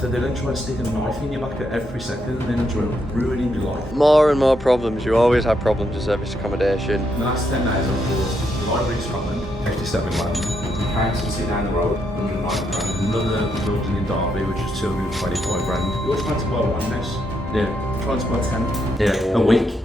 So they don't try to stick a knife in your back at every second and then try ruining your life. More and more problems. You always have problems with service accommodation. The last 10 days on course, the library in Scotland, 57 grand. The accountancy down the road, 190 grand. Another building in Derby, which is 225 grand. You're trying to buy one house. Yeah. Trying to buy 10. Yeah. A week.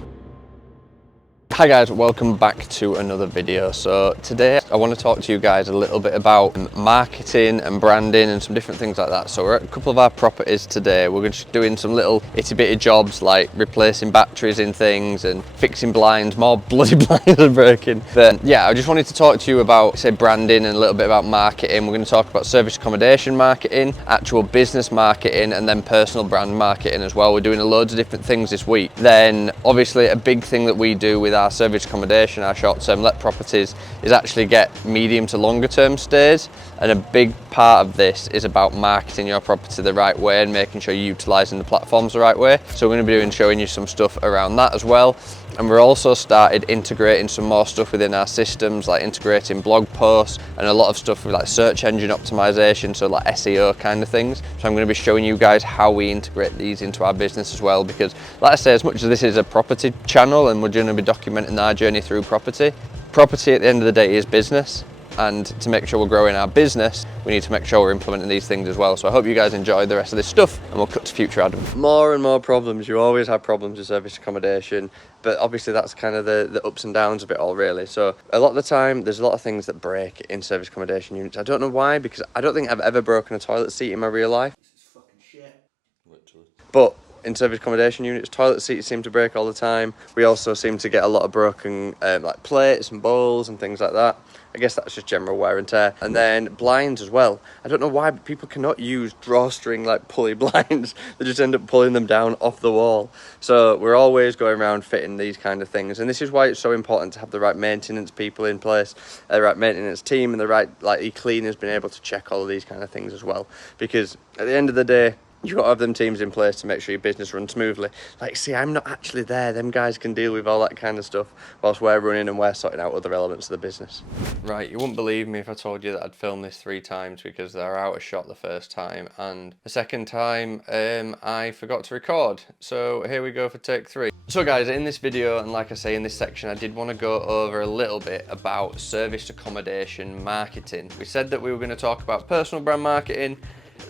Hi guys, welcome back to another video. So today I want to talk to you guys a little bit about marketing and branding and some different things like that. So we're at a couple of our properties today. We're just doing some little itty bitty jobs like replacing batteries in things and fixing blinds. More bloody blinds are breaking. But yeah, I just wanted to talk to you about, say, branding and a little bit about marketing. We're going to talk about service accommodation marketing, actual business marketing, and then personal brand marketing as well. We're doing loads of different things this week. Then obviously a big thing that we do with our service accommodation, our short-term let properties, is actually get medium to longer term stays, and a big part of this is about marketing your property the right way and making sure you're utilising the platforms the right way. So we're going to be showing you some stuff around that as well. And we're also started integrating some more stuff within our systems, like integrating blog posts and a lot of stuff with like search engine optimization, so like SEO kind of things. So I'm going to be showing you guys how we integrate these into our business as well, because like I say, as much as this is a property channel and we're going to be documenting our journey through property at the end of the day is business. And to make sure we're growing our business, we need to make sure we're implementing these things as well. So I hope you guys enjoy the rest of this stuff, and we'll cut to future Adam. More and more problems. You always have problems with service accommodation, but obviously that's kind of the ups and downs of it all, really. So a lot of the time, there's a lot of things that break in service accommodation units. I don't know why, because I don't think I've ever broken a toilet seat in my real life. This is fucking shit. Literally. But in service accommodation units, toilet seats seem to break all the time. We also seem to get a lot of broken like plates and bowls and things like that. I guess that's just general wear and tear. And then blinds as well. I don't know why, but people cannot use drawstring like pulley blinds. They just end up pulling them down off the wall. So we're always going around fitting these kind of things. And this is why it's so important to have the right maintenance people in place, the right maintenance team, and the right like cleaners being able to check all of these kind of things as well. Because at the end of the day, you've got to have them teams in place to make sure your business runs smoothly. Like, see, I'm not actually there. Them guys can deal with all that kind of stuff whilst we're running and we're sorting out other elements of the business. Right, you wouldn't believe me if I told you that I'd filmed this 3 times because they're out of shot the first time, and the second time I forgot to record. So here we go for take 3. So guys, in this video, and like I say in this section, I did want to go over a little bit about service accommodation marketing. We said that we were going to talk about personal brand marketing,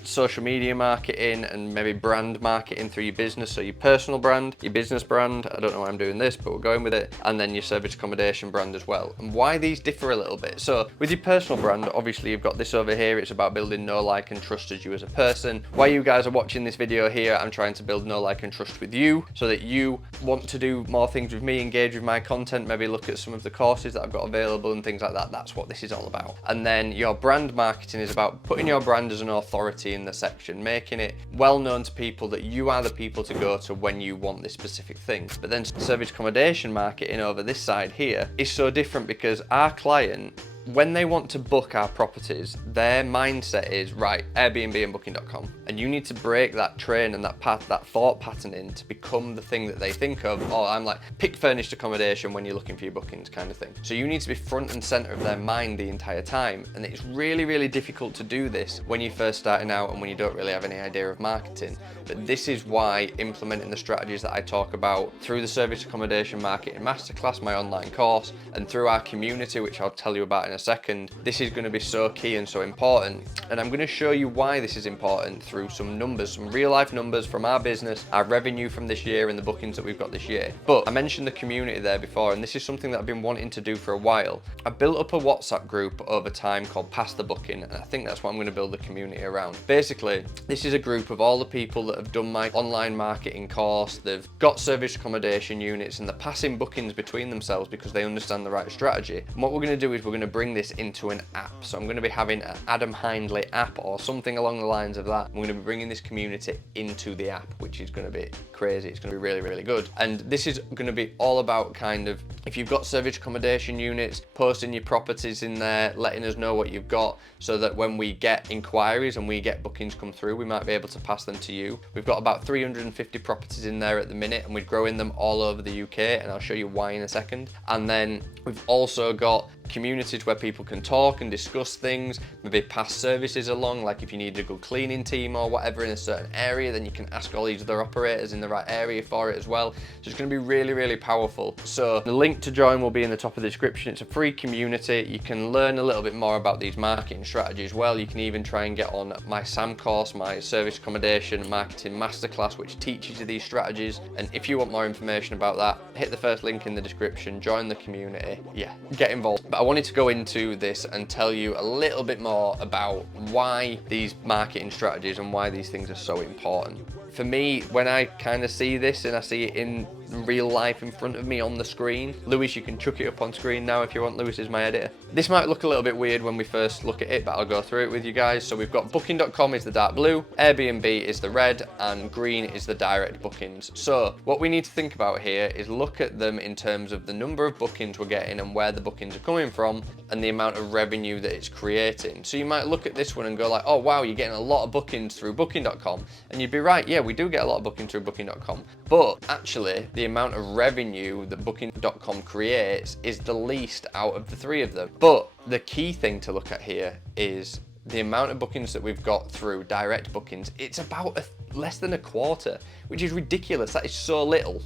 social media marketing, and maybe brand marketing through your business. So your personal brand, your business brand, I don't know why I'm doing this, but we're going with it, and then your service accommodation brand as well, and why these differ a little bit. So with your personal brand, obviously you've got this over here. It's about building know, like, and trust as you as a person. While you guys are watching this video here, I'm trying to build know, like, and trust with you, so that you want to do more things with me, engage with my content, maybe look at some of the courses that I've got available and things like that. That's what this is all about. And then your brand marketing is about putting your brand as an authority in the section, making it well known to people that you are the people to go to when you want this specific thing. But then service accommodation marketing over this side here is so different, because our client, when they want to book our properties, their mindset is, right, Airbnb and booking.com. And you need to break that train and that path, that thought pattern in to become the thing that they think of. Oh, I'm like, pick furnished accommodation when you're looking for your bookings kind of thing. So you need to be front and center of their mind the entire time. And it's really, really difficult to do this when you're first starting out and when you don't really have any idea of marketing. But this is why implementing the strategies that I talk about through the service accommodation marketing masterclass, my online course, and through our community, which I'll tell you about in a second, this is going to be so key and so important. And I'm going to show you why this is important through some numbers, some real life numbers from our business, our revenue from this year, and the bookings that we've got this year. But I mentioned the community there before, and this is something that I've been wanting to do for a while. I built up a WhatsApp group over time called Pass the Booking, and I think that's what I'm going to build the community around. Basically, this is a group of all the people that have done my online marketing course. They've got service accommodation units, and they're passing bookings between themselves because they understand the right strategy. And what we're going to do is we're going to bring this into an app. So I'm going to be having an Adam Hindley app or something along the lines of that. I'm going to be bringing this community into the app, which is going to be crazy. It's going to be really, really good. And this is going to be all about kind of, if you've got service accommodation units, posting your properties in there, letting us know what you've got, so that when we get inquiries and we get bookings come through, we might be able to pass them to you. We've got about 350 properties in there at the minute, and we're growing them all over the UK, and I'll show you why in a second. And then we've also got communities where people can talk and discuss things, maybe pass services along, like if you need a good cleaning team or whatever in a certain area, then you can ask all these other operators in the right area for it as well. So it's going to be really, really powerful. So the link to join will be in the top of the description. It's a free community. You can learn a little bit more about these marketing strategies. Well, you can even try and get on my SAM course, my service accommodation marketing masterclass, which teaches you these strategies. And if you want more information about that, hit the first link in the description, join the community, yeah, get involved. But I wanted to go into this and tell you a little bit more about why these marketing strategies and why these things are so important. For me, when I kind of see this and I see it in real life in front of me on the screen, Lewis, you can chuck it up on screen now if you want. Lewis is my editor. This might look a little bit weird when we first look at it, but I'll go through it with you guys. So we've got booking.com is the dark blue, Airbnb is the red, and green is the direct bookings. So what we need to think about here is look at them in terms of the number of bookings we're getting and where the bookings are coming from and the amount of revenue that it's creating. So you might look at this one and go like, oh wow, you're getting a lot of bookings through booking.com. And you'd be right, yeah, we do get a lot of bookings through booking.com. But actually, the amount of revenue that booking.com creates is the least out of the three of them. But the key thing to look at here is the amount of bookings that we've got through direct bookings. It's about less than a quarter, which is ridiculous. That is so little.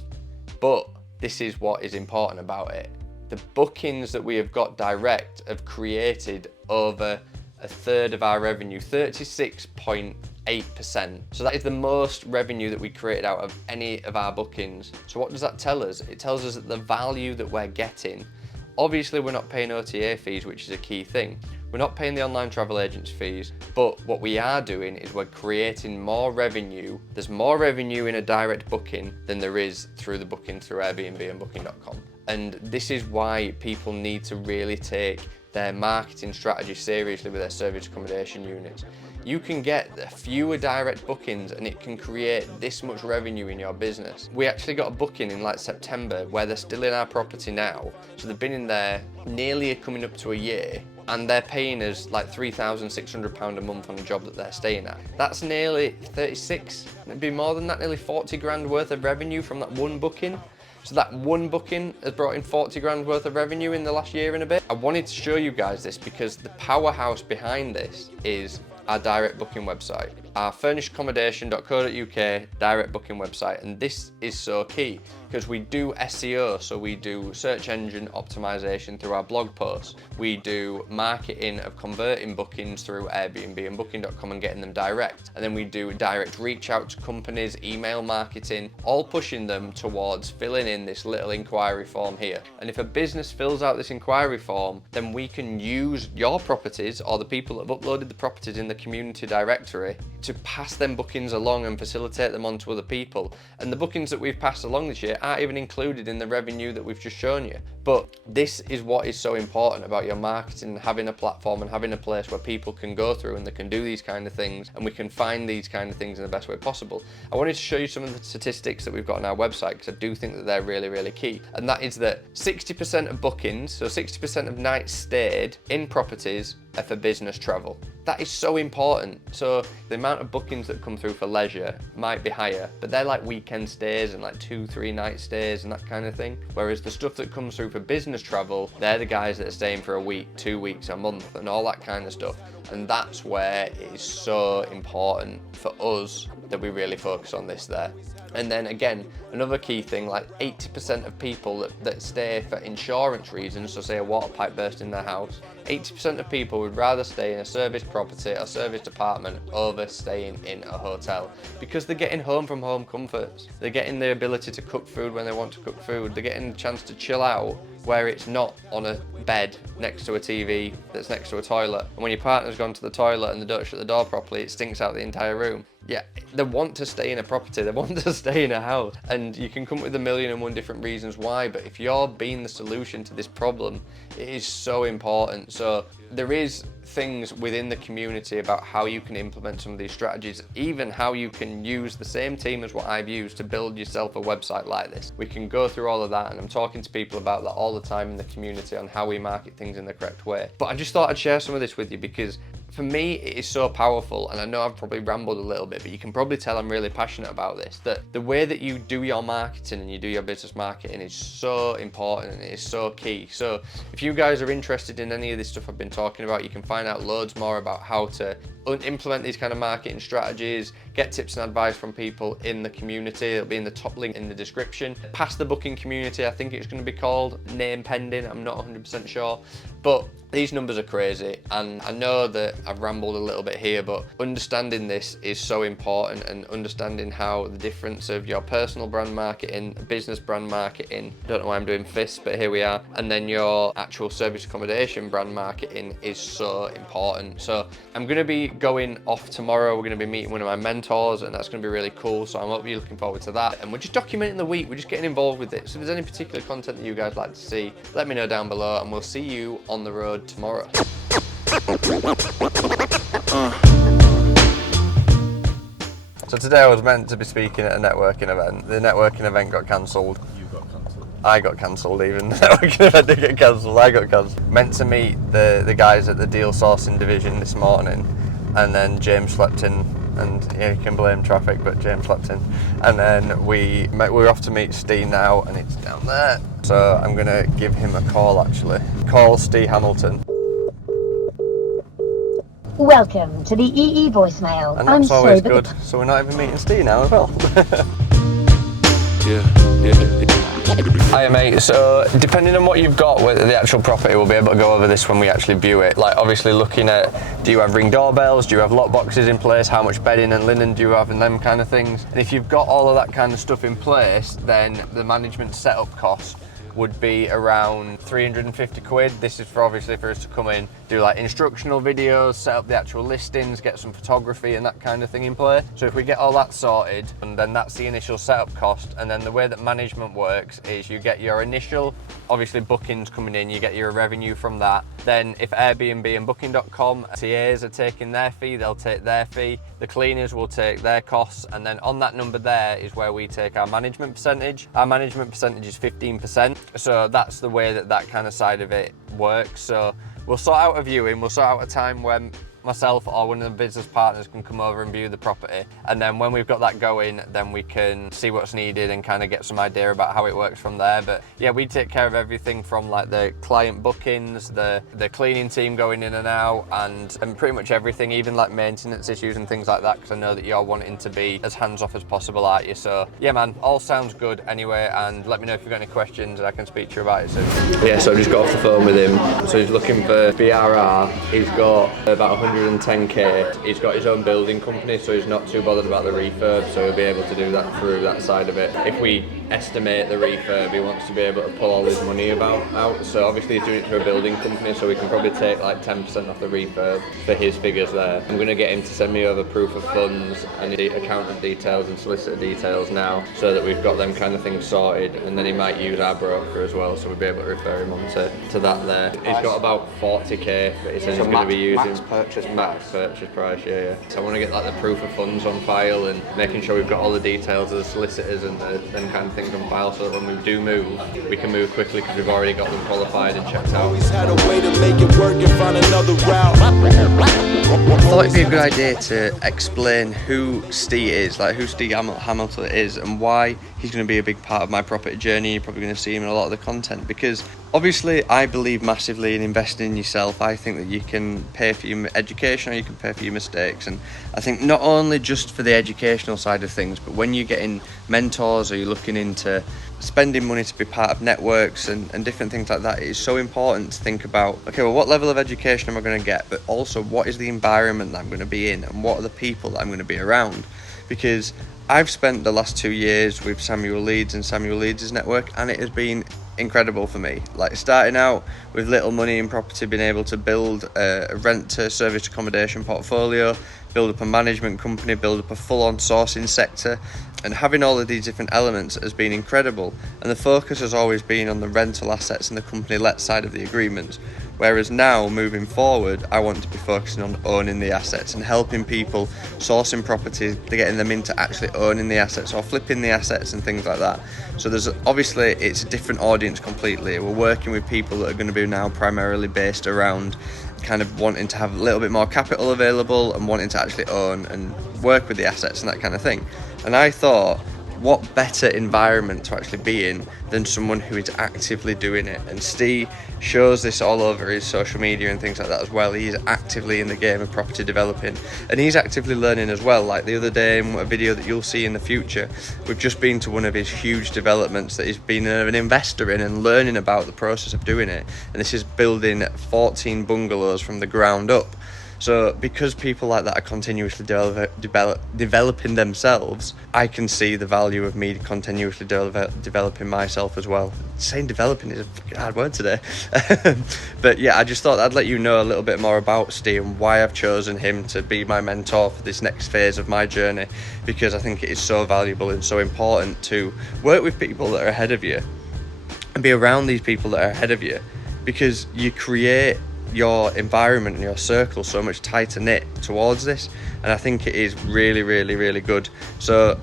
But this is what is important about it. The bookings that we have got direct have created over a third of our revenue, 36.8%. So that is the most revenue that we created out of any of our bookings. So what does that tell us? It tells us that the value that we're getting, obviously we're not paying OTA fees, which is a key thing. We're not paying the online travel agents fees, but what we are doing is we're creating more revenue. There's more revenue in a direct booking than there is through the booking through Airbnb and booking.com. And this is why people need to really take their marketing strategy seriously with their service accommodation units. You can get fewer direct bookings and it can create this much revenue in your business. We actually got a booking in like September where they're still in our property now. So they've been in there nearly coming up to a year and they're paying us like £3,600 a month on a job that they're staying at. That's nearly 36, it'd be more than that, nearly 40 grand worth of revenue from that one booking. So that one booking has brought in 40 grand worth of revenue in the last year and a bit. I wanted to show you guys this because the powerhouse behind this is our direct booking website, our furnishedaccommodation.co.uk direct booking website. And this is so key because we do SEO, so we do search engine optimization through our blog posts. We do marketing of converting bookings through Airbnb and booking.com and getting them direct. And then we do direct reach out to companies, email marketing, all pushing them towards filling in this little inquiry form here. And if a business fills out this inquiry form, then we can use your properties or the people that have uploaded the properties in the community directory to pass them bookings along and facilitate them on to other people. And the bookings that we've passed along this year aren't even included in the revenue that we've just shown you. But this is what is so important about your marketing, having a platform and having a place where people can go through and they can do these kind of things and we can find these kind of things in the best way possible. I wanted to show you some of the statistics that we've got on our website because I do think that they're really, really key. And that is that 60% of bookings, so 60% of nights stayed in properties are for business travel. That is so important. So the amount of bookings that come through for leisure might be higher, but they're like weekend stays and like 2-3 night stays and that kind of thing. Whereas the stuff that comes through for business travel, they're the guys that are staying for a week, 2 weeks, a month and all that kind of stuff. And that's where it is so important for us that we really focus on this there. And then again, another key thing, like 80% of people that stay for insurance reasons, so say a water pipe burst in their house, 80% of people would rather stay in a service property or service apartment over staying in a hotel because they're getting home from home comforts. They're getting the ability to cook food when they want to cook food. They're getting the chance to chill out where it's not on a bed next to a TV that's next to a toilet. And when your partner's gone to the toilet and they don't shut the door properly, it stinks out the entire room. Yeah, they want to stay in a property, they want to stay in a house. And you can come up with 1,000,001 different reasons why, but if you're being the solution to this problem, it is so important. So there is things within the community about how you can implement some of these strategies, even how you can use the same team as what I've used to build yourself a website like this. We can go through all of that, and I'm talking to people about that all the time in the community on how we market things in the correct way. But I just thought I'd share some of this with you because for me, it is so powerful, and I know I've probably rambled a little bit, but you can probably tell I'm really passionate about this, that the way that you do your marketing and you do your business marketing is so important and it is so key. So if you guys are interested in any of this stuff I've been talking about, you can find out loads more about how to implement these kind of marketing strategies, get tips and advice from people in the community. It'll be in the top link in the description. Past the booking community, I think it's going to be called, name pending, I'm not 100% sure, but these numbers are crazy, and I know that I've rambled a little bit here, but understanding this is so important, and understanding how the difference of your personal brand marketing, business brand marketing, don't know why I'm doing fists, but here we are, and then your actual service accommodation brand marketing is so important. So I'm going to be going off tomorrow. We're going to be meeting one of my mentors, and that's going to be really cool. So I'm hopefully looking forward to that. And we're just documenting the week. We're just getting involved with it. So if there's any particular content that you guys like to see, let me know down below, and we'll see you on the road tomorrow. So today I was meant to be speaking at a networking event. The networking event got cancelled. You got cancelled. I got cancelled even. The networking event didn't get cancelled, I got cancelled. Meant to meet the guys at the deal sourcing division this morning, and then James slept in, and yeah, you can blame traffic, but James slept in. And then we're off to meet Steve now, and it's down there. So I'm gonna give him a call actually. Call Steve Hamilton. Welcome to the EE voicemail. And that's always good. So we're not even meeting Steve now as well. Hiya mate, so depending on what you've got with the actual property, we'll be able to go over this when we actually view it. Like obviously looking at, do you have ring doorbells, do you have lock boxes in place, how much bedding and linen do you have, and them kind of things. And if you've got all of that kind of stuff in place, then the management setup cost would be around 350 quid. This is for obviously for us to come in, do like instructional videos, set up the actual listings, get some photography and that kind of thing in play. So if we get all that sorted, and then that's the initial setup cost. And then the way that management works is you get your initial, obviously bookings coming in, you get your revenue from that. Then if Airbnb and booking.com TAs are taking their fee, they'll take their fee. The cleaners will take their costs. And then on that number there is where we take our management percentage. Our management percentage is 15%. So that's the way that kind of side of it works. So we'll sort out a viewing, we'll sort out a time when myself or one of the business partners can come over and view the property, and then when we've got that going, then we can see what's needed and kind of get some idea about how it works from there. But yeah, we take care of everything from like the client bookings, the cleaning team going in and out, and pretty much everything, even like maintenance issues and things like that, because I know that you're wanting to be as hands-off as possible, aren't you? So yeah man, all sounds good anyway, and let me know if you've got any questions and I can speak to you about it soon. Yeah, so I just got off the phone with him. So he's looking for BRR. He's got about 110k. He's got his own building company, so he's not too bothered about the refurb, so he'll be able to do that through that side of it. If we estimate the refurb, he wants to be able to pull all his money out, so obviously he's doing it through a building company, so we can probably take like 10% off the refurb for his figures there. I'm going to get him to send me over proof of funds and the accountant details and solicitor details now, so that we've got them kind of things sorted, and then he might use our broker as well, so we'll be able to refer him on to that there. He's got about 40k that he says he's going to be using. Max purchase price, yeah. So I want to get like the proof of funds on file, and making sure we've got all the details of the solicitors and them kind of things on file, so that when we do move, we can move quickly because we've already got them qualified and checked out. Had a way to make it work and find another route. I thought it'd be a good idea to explain who Steve is, like who Steve Hamilton is, and why he's going to be a big part of my property journey. You're probably going to see him in a lot of the content, because obviously I believe massively in investing in yourself. I think that you can pay for your education or you can pay for your mistakes, and I think not only just for the educational side of things, but when you're getting mentors or you're looking into spending money to be part of networks and different things like that, it is so important to think about, okay, well, what level of education am I going to get, but also what is the environment that I'm going to be in, and what are the people that I'm going to be around. Because I've spent the last 2 years with Samuel Leeds and Samuel Leeds' network, and it has been incredible for me. Like starting out with little money in property, being able to build a rent to service accommodation portfolio, build up a management company, build up a full-on sourcing sector, and having all of these different elements has been incredible. And the focus has always been on the rental assets and the company let side of the agreements. Whereas now, moving forward, I want to be focusing on owning the assets and helping people sourcing properties, getting them into actually owning the assets or flipping the assets and things like that. So there's obviously, it's a different audience completely. We're working with people that are going to be now primarily based around kind of wanting to have a little bit more capital available and wanting to actually own and work with the assets and that kind of thing. And I thought, what better environment to actually be in than someone who is actively doing it? And Steve shows this all over his social media and things like that as well. He's actively in the game of property developing, and he's actively learning as well. Like the other day in a video that you'll see in the future, we've just been to one of his huge developments that he's been an investor in and learning about the process of doing it. And this is building 14 bungalows from the ground up. So because people like that are continuously developing themselves, I can see the value of me continuously developing myself as well. Saying developing is a hard word today. But yeah, I just thought I'd let you know a little bit more about Steve and why I've chosen him to be my mentor for this next phase of my journey, because I think it is so valuable and so important to work with people that are ahead of you and be around these people that are ahead of you, because you create your environment and your circle so much tighter knit towards this, and I think it is really, really, really good. So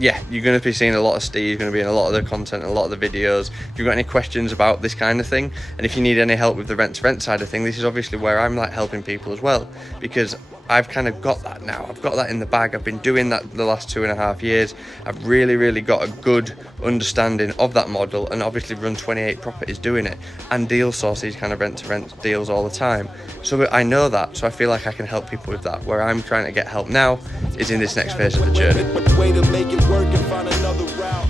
yeah, you're going to be seeing a lot of Steve, you're going to be in a lot of the content and a lot of the videos. If you've got any questions about this kind of thing, and if you need any help with the rent to rent side of thing, this is obviously where I'm like helping people as well, because I've kind of got that now. I've got that in the bag. I've been doing that the last 2.5 years. I've really, really got a good understanding of that model, and obviously run 28 properties doing it and deal source these kind of rent-to-rent deals all the time. So I know that, so I feel like I can help people with that. Where I'm trying to get help now is in this next phase of the journey. Way to make it work and find another route.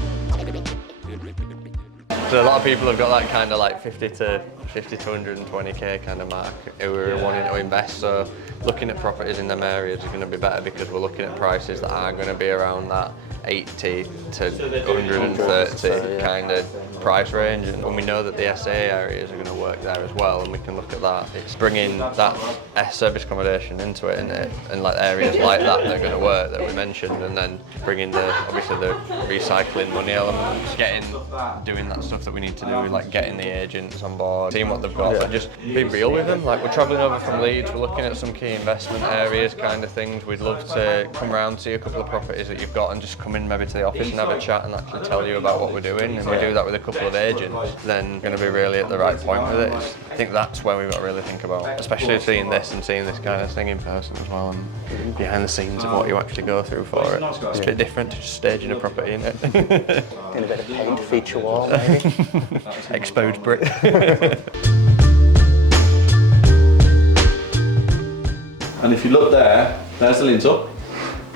So a lot of people have got that kind of like 50 to 120k kind of mark who are wanting to invest. So looking at properties in them areas is going to be better, because we're looking at prices that are going to be around that 80 to 130 kind of price range, and we know that the SA areas are going to work there as well, and we can look at that. It's bringing that service accommodation into it, and like areas like that are going to work that we mentioned, and then bringing obviously the recycling money elements, doing that stuff that we need to do, like getting the agents on board, seeing what they've got, but just being real with them. Like we're travelling over from Leeds, we're looking at some key investment areas kind of things. We'd love to come round, see a couple of properties that you've got, and just come in maybe to the office and have a chat and actually tell you about what we're doing. And we do that with a couple of agents, then we're going to be really at the right point with it. I think that's where we've got to really think about, especially seeing this and seeing this kind of thing in person as well, and behind the scenes of what you actually go through for it. It's a bit different to just staging a property, isn't it? And a bit of paint, feature wall maybe. Exposed brick. And if you look there, there's the lintel.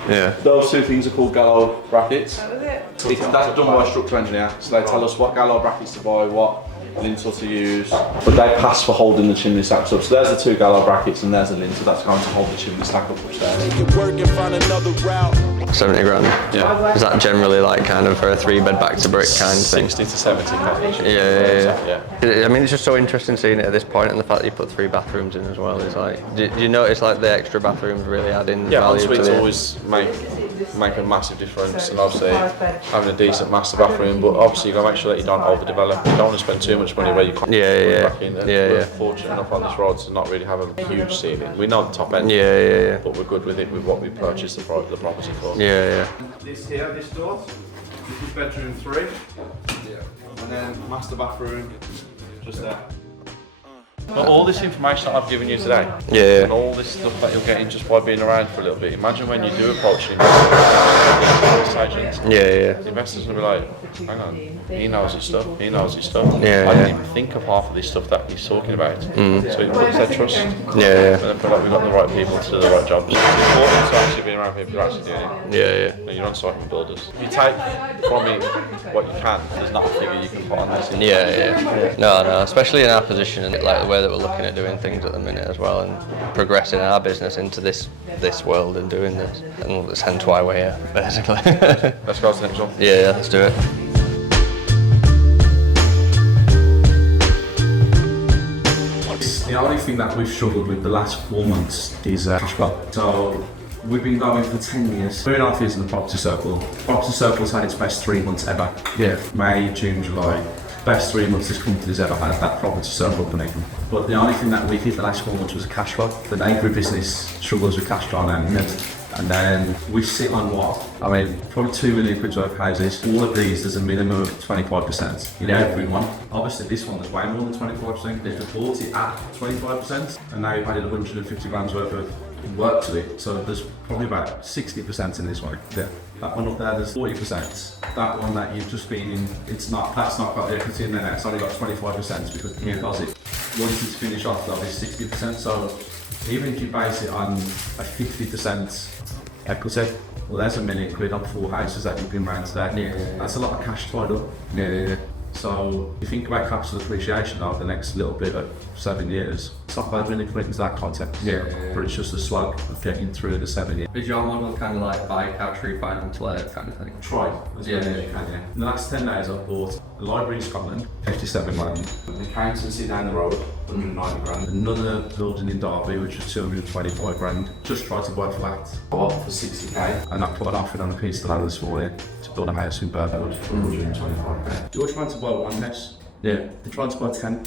Yeah. Those two things are called gallows brackets. That's done by a structural engineer, so they tell us what gallows brackets to buy, what lintel to use, but they pass for holding the chimney stacks up. So there's the two gallows brackets, and there's the lintel that's going to hold the chimney stack up upstairs. Make it work and find another route. 70 grand. Yeah. Is that generally like kind of for a 3-bed back to brick kind of thing? 60 to 70 kind of. Yeah. I mean, it's just so interesting seeing it at this point, and the fact that you put 3 bathrooms in as well is like. Do you notice like the extra bathrooms really adding value to ensuite's it? always make a massive difference, and obviously having a decent master bathroom, but obviously you got to make sure that you don't overdevelop. You don't want to spend too much money where you can't put it back in. And we're fortunate enough on this road to not really have a huge ceiling. We know the top end, but we're good with it with what we purchased the property for. This here, this door, this is bedroom 3, and then master bathroom just there. But all this information that I've given you today, and all this stuff that you're getting just by being around for a little bit, imagine when you do approach an investor, the investor's going to be like, hang on, he knows his stuff, I didn't even think of half of this stuff that he's talking about. So it puts their trust, and I feel like we've got the right people to do the right jobs. It's important to actually be around people who are actually doing it. And you're on site with builders. If you take from it what you can, there's not a figure you can put on this. No, especially in our position and like the way that we're looking at doing things at the minute as well, and progressing our business into this world and doing this, and that's hence why we're here basically. Let's go to the next one. Yeah, let's do it. The only thing that we've struggled with the last 4 months is cash flow. So we've been going for 10 years. 3.5 years in the property circle. Property circle's had its best 3 months ever. May, June, July. Best 3 months this company's ever had, that property circle beneath them. But the only thing that we did the last 4 months was cash flow. The neighbour business struggles with cash flow now. And then we sit on what? I mean, probably 2 million quid worth of houses. All of these, there's a minimum of 25% in every one. Obviously, this one, there's way more than 25%. They've bought it at 25%, and now you've added 150 grand's worth of work to it. So there's probably about 60% in this one. Yeah. That one up there, there's 40%. That one that you've just been in, that's not got the equity in there. It's only got 25% because the deposit. Once it's finished off, that'll be 60%. So even if you base it on a 50% equity, well, there's £1 million quid on 4 houses that you've been around today. Yeah. That's a lot of cash tied up. Yeah. So if you think about capital appreciation over the next little bit of 7 years, it's not bad really put into that context. Yeah. But it's just a slog of getting through the 7 years. Is your model kind of like buy, couch, refinance, layer kind of thing? Try as many as you can, yeah. In the last 10 days I've bought a library in Scotland, 57 grand. An accountancy down the road, 190 grand. Another building in Derby, which was 225 grand. Just tried to buy a flat, bought for 60k, and I put an offer on a piece of land this morning to build a house in Burford for 125 grand. You're trying to buy one house. Yeah, they try to buy 10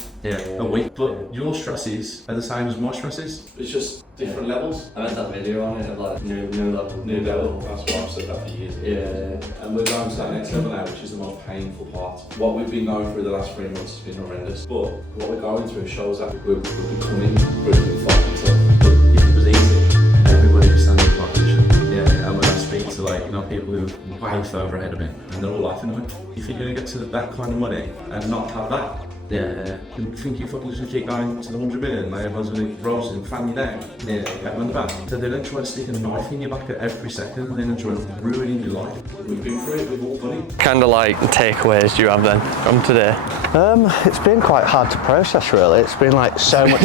a week, but your stresses are the same as my stresses. It's just different levels. I made that video on it of like new level. New level, that's why I've said that for years. Yeah, and we're going to that next level now, which is the most painful part. What we've been going through the last 3 months has been horrendous, but what we're going through shows that we're becoming really fucking tough. But if it was easy, everybody would stand in my position. Yeah, and when I speak to people who are way further ahead of me, and they're all laughing at me. You think you're going to get to that kind of money and not have that? Yeah. You think you fucking just keep going to the 100 million, like everyone's going to roll and fan you down? Yeah. Get on the back. So they don't try to stick a knife in your back at every second, and then try to ruin your life. We've been through it, we've all done it. Kind of like takeaways do you have then from today? It's been quite hard to process really. It's been like so much,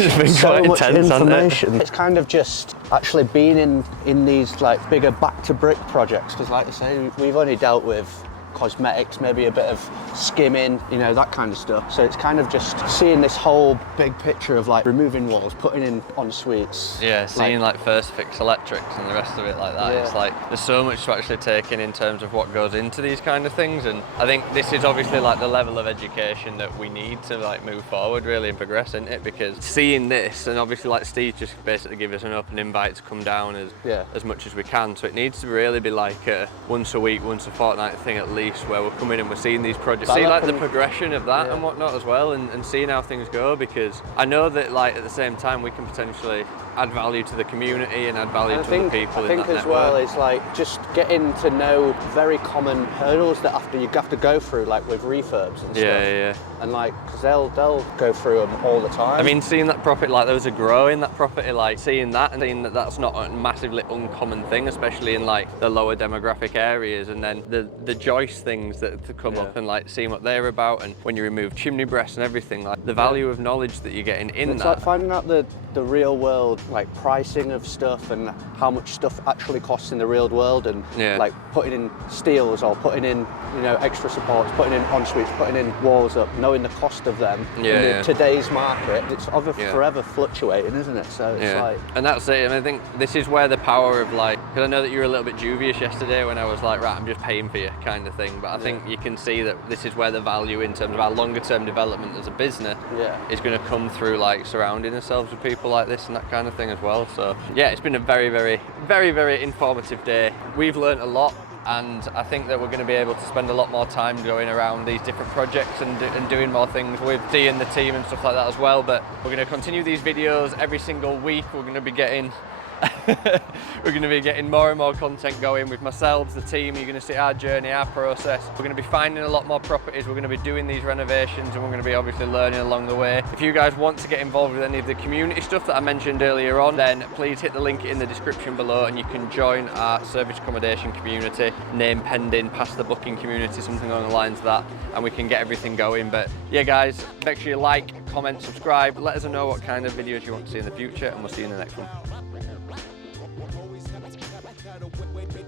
much information. It's kind of just actually being in these like bigger back to brick projects, because like I say, we've only dealt with cosmetics, maybe a bit of skimming, that kind of stuff. So it's kind of just seeing this whole big picture of like removing walls, putting in en suites. Yeah, seeing like first fix electrics and the rest of it like that. Yeah. It's like there's so much to actually take in terms of what goes into these kind of things, and I think this is obviously like the level of education that we need to like move forward really and progress in it, because seeing this, and obviously like Steve just basically give us an open invite to come down as much as we can, so it needs to really be like a once a week, once a fortnight thing at least, where we're coming and we're seeing these projects, see like the progression of that and whatnot as well, and seeing how things go, because I know that like at the same time we can potentially add value to the community and add value to the people. I think as well it's like just getting to know very common hurdles that you have to go through, like with refurbs and stuff. Yeah. And like, because they'll go through them all the time. I mean, seeing that property, like there was a grow in that property, like seeing that and seeing that that's not a massively uncommon thing, especially in like the lower demographic areas, and then the joist things that to come up and like seeing what they're about, and when you remove chimney breasts and everything, like the value of knowledge that you're getting in it's that. Like finding out the real world like pricing of stuff and how much stuff actually costs in the real world, and like putting in steels or putting in extra supports, putting in en suites, putting in walls up, knowing the cost of them in today's market. It's forever fluctuating, isn't it? So it's like, and that's it. And I think this is where the power of like, because I know that you were a little bit dubious yesterday when I was like, right, I'm just paying for you kind of thing, but I think you can see that this is where the value in terms of our longer term development as a business is going to come through, like surrounding ourselves with people like this and that kind of thing as well. So yeah, it's been a very, very, very, very informative day. We've learned a lot, and I think that we're going to be able to spend a lot more time going around these different projects and doing more things with Dee and the team and stuff like that as well. But we're going to continue these videos every single week. We're going to be getting more and more content going with myself, the team. You're going to see our journey, our process. We're going to be finding a lot more properties. We're going to be doing these renovations, and we're going to be obviously learning along the way. If you guys want to get involved with any of the community stuff that I mentioned earlier on, then please hit the link in the description below and you can join our service accommodation community, name pending, past the booking community, something along the lines of that, and we can get everything going. But yeah guys, make sure you like, comment, subscribe, let us know what kind of videos you want to see in the future, and we'll see you in the next one.